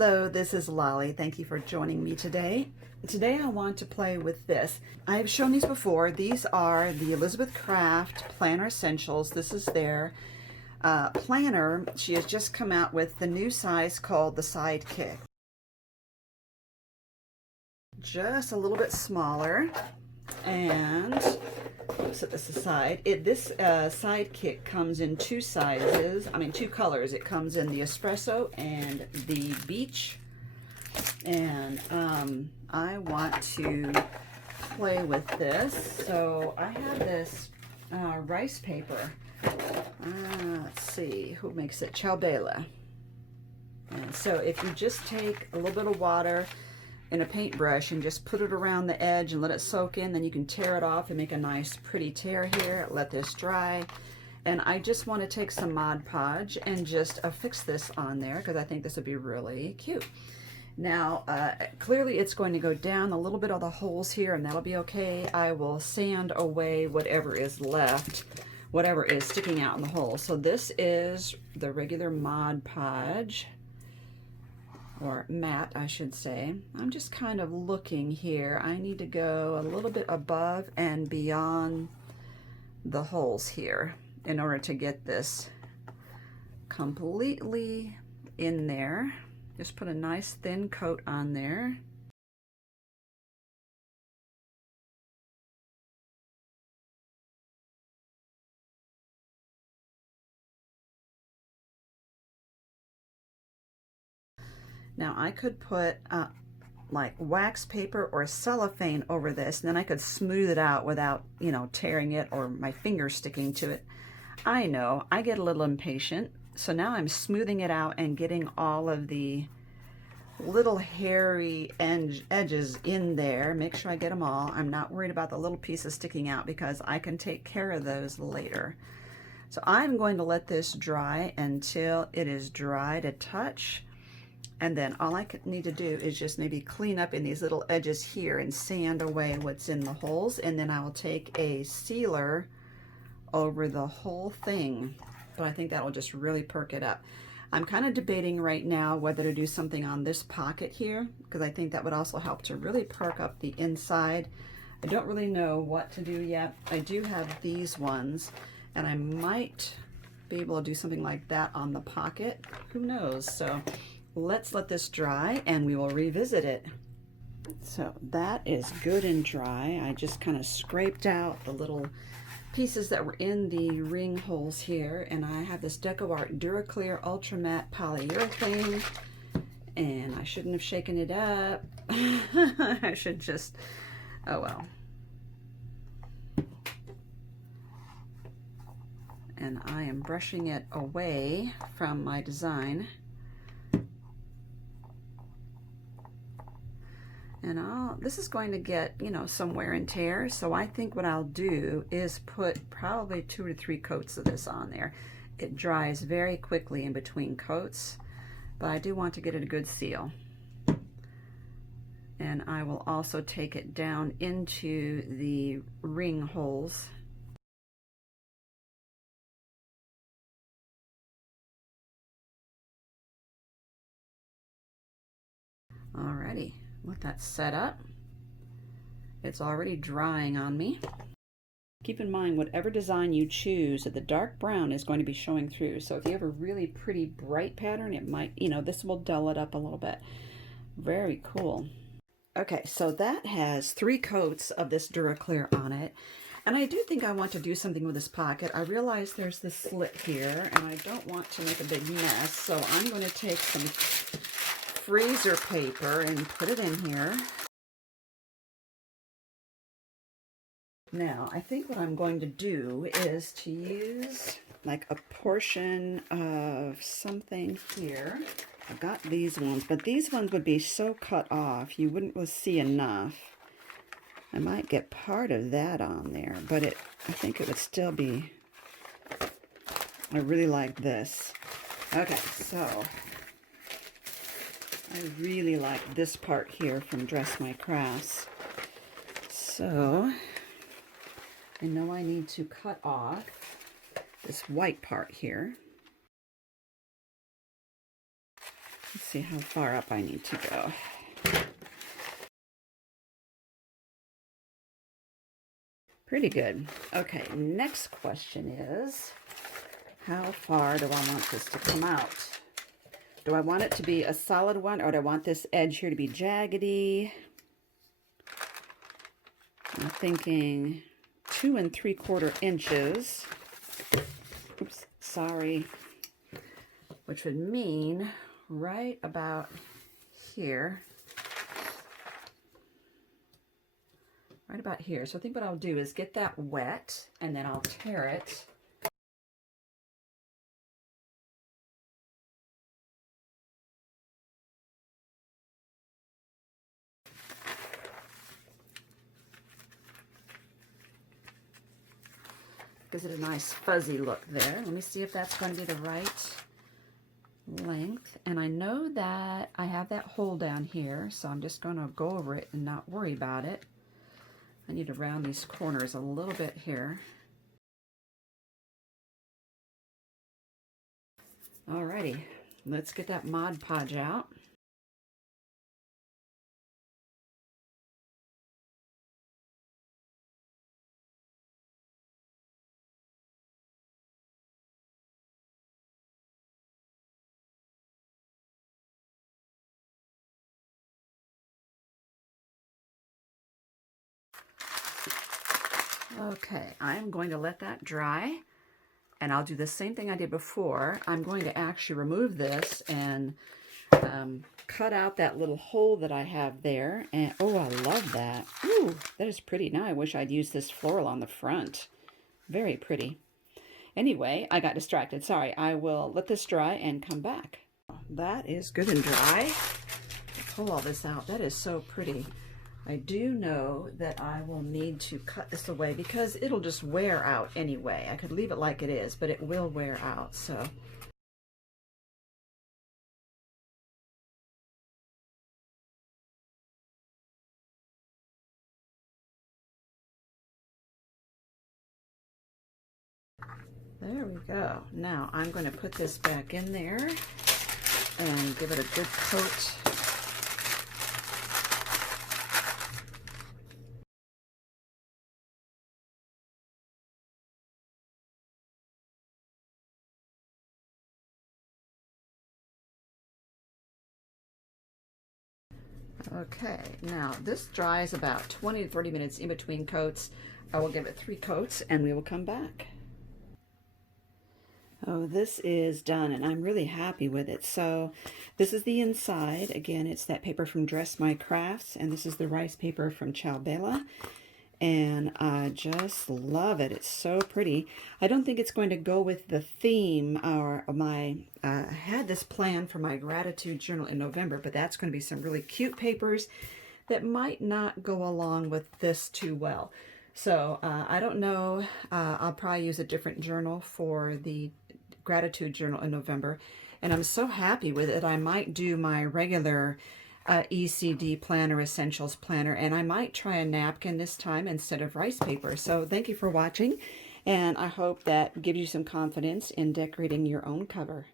Hello, this is Lolly. Thank you for joining me today. Today I want to play with this. I've shown these before. These are the Elizabeth Craft Planner Essentials. This is their planner. She has just come out with the new size called the Sidekick. Just a little bit smaller. And I'll set this aside. This Sidekick comes in two colors. It comes in the espresso and the beach. And I want to play with this. So I have this rice paper. Let's see, who makes it? Chowbela. And so if you just take a little bit of water in a paintbrush and just put it around the edge and let it soak in, then you can tear it off and make a nice pretty tear here. Let this dry. And I just want to take some Mod Podge and just affix this on there because I think this would be really cute. Now, clearly it's going to go down a little bit of the holes here, and that'll be okay. I will sand away whatever is left, whatever is sticking out in the hole. So this is the regular Mod Podge, or matte, I should say. I'm just kind of looking here. I need to go a little bit above and beyond the holes here in order to get this completely in there. Just put a nice thin coat on there. Now I could put like wax paper or cellophane over this, and then I could smooth it out without, you know, tearing it or my finger sticking to it. I know, I get a little impatient, so now I'm smoothing it out and getting all of the little hairy edges in there. Make sure I get them all. I'm not worried about the little pieces sticking out because I can take care of those later. So I'm going to let this dry until it is dry to touch. And then all I need to do is just maybe clean up in these little edges here and sand away what's in the holes. And then I will take a sealer over the whole thing. But I think that will just really perk it up. I'm kind of debating right now whether to do something on this pocket here, because I think that would also help to really perk up the inside. I don't really know what to do yet. I do have these ones, and I might be able to do something like that on the pocket. Who knows? So let's let this dry and we will revisit it. So that is good and dry. I just kind of scraped out the little pieces that were in the ring holes here, and I have this DecoArt DuraClear Ultra Matte Polyurethane, and I shouldn't have shaken it up. I should just, oh well. And I am brushing it away from my design. And this is going to get, you know, some wear and tear. So I think what I'll do is put probably 2 or 3 coats of this on there. It dries very quickly in between coats, but I do want to get it a good seal. And I will also take it down into the ring holes. Alrighty. Let that set up. It's already drying on me. Keep in mind, whatever design you choose, the dark brown is going to be showing through. So if you have a really pretty bright pattern, it might, you know, this will dull it up a little bit. Very cool. Okay, so that has 3 coats of this DuraClear on it. And I do think I want to do something with this pocket. I realize there's this slit here, and I don't want to make a big mess. So I'm going to take some freezer paper and put it in here. Now, I think what I'm going to do is to use like a portion of something here. I've got these ones, but these ones would be so cut off, you wouldn't see enough. I might get part of that on there, but I think it would still be, I really like this. Okay, so I really like this part here from Dress My Crafts. So I know I need to cut off this white part here. Let's see how far up I need to go. Pretty good. Okay, next question is, how far do I want this to come out? Do I want it to be a solid one, or do I want this edge here to be jaggedy? I'm thinking 2 3/4 inches. Oops, sorry. Which would mean right about here. Right about here. So I think what I'll do is get that wet, and then I'll tear it. Gives it a nice fuzzy look there. Let me see if that's going to be the right length. And I know that I have that hole down here, so I'm just going to go over it and not worry about it. I need to round these corners a little bit here. Alrighty, let's get that Mod Podge out. Okay, I'm going to let that dry, and I'll do the same thing I did before. I'm going to actually remove this and cut out that little hole that I have there. And oh, I love that. Ooh, that is pretty. Now I wish I'd used this floral on the front. Very pretty. Anyway, I got distracted. Sorry. I will let this dry and come back. That is good and dry. Pull all this out. That is so pretty. I do know that I will need to cut this away because it'll just wear out anyway. I could leave it like it is, but it will wear out. So there we go. Now I'm going to put this back in there and give it a good coat. Okay, now this dries about 20 to 30 minutes in between coats. I will give it 3 coats and we will come back. Oh, this is done and I'm really happy with it. So this is the inside. Again, it's that paper from Dress My Crafts, and this is the rice paper from Ciao Bella. And I just love it. It's so pretty. I don't think it's going to go with the theme or my, I had this plan for my gratitude journal in November, but that's going to be some really cute papers that might not go along with this too well. So I don't know. I'll probably use a different journal for the gratitude journal in November. And I'm so happy with it. I might do my regular ECD planner, essentials planner, and I might try a napkin this time instead of rice paper. So thank you for watching, and I hope that gives you some confidence in decorating your own cover.